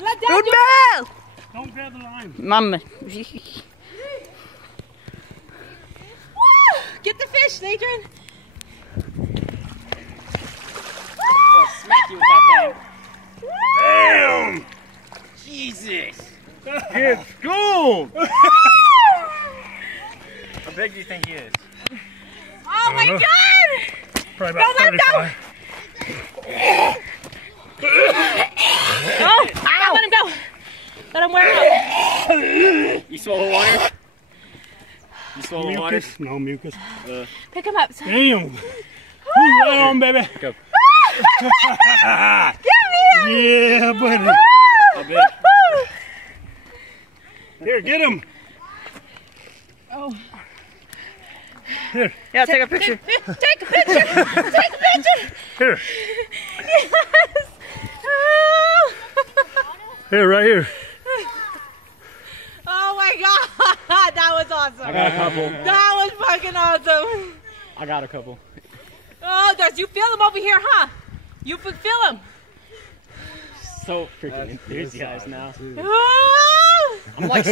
Let Dad do it. Don't grab the line. Mama. Woo! Get the fish, Adrian. I'll smack you with that thing. Damn! Jesus. It's gold! How big do you think he is? Oh my God! Probably about Don't let go. 35. Oh, ow. Let him go. Let him wear out. You swallow water? You swallow water? Mucus? No mucus. Pick him up. Son. Damn! Right on, baby. Go. Give me him. Yeah, buddy. How big? Here, get him. Oh. Here, Yeah, take a picture. Take a picture. Take a picture. here. Yes. Oh. Here, right here. Oh my God. That was awesome. I got a couple. That was fucking awesome. I got a couple. Oh, does you feel him over here, huh? You feel him. So freaking enthusiastic now. Oh. I'm like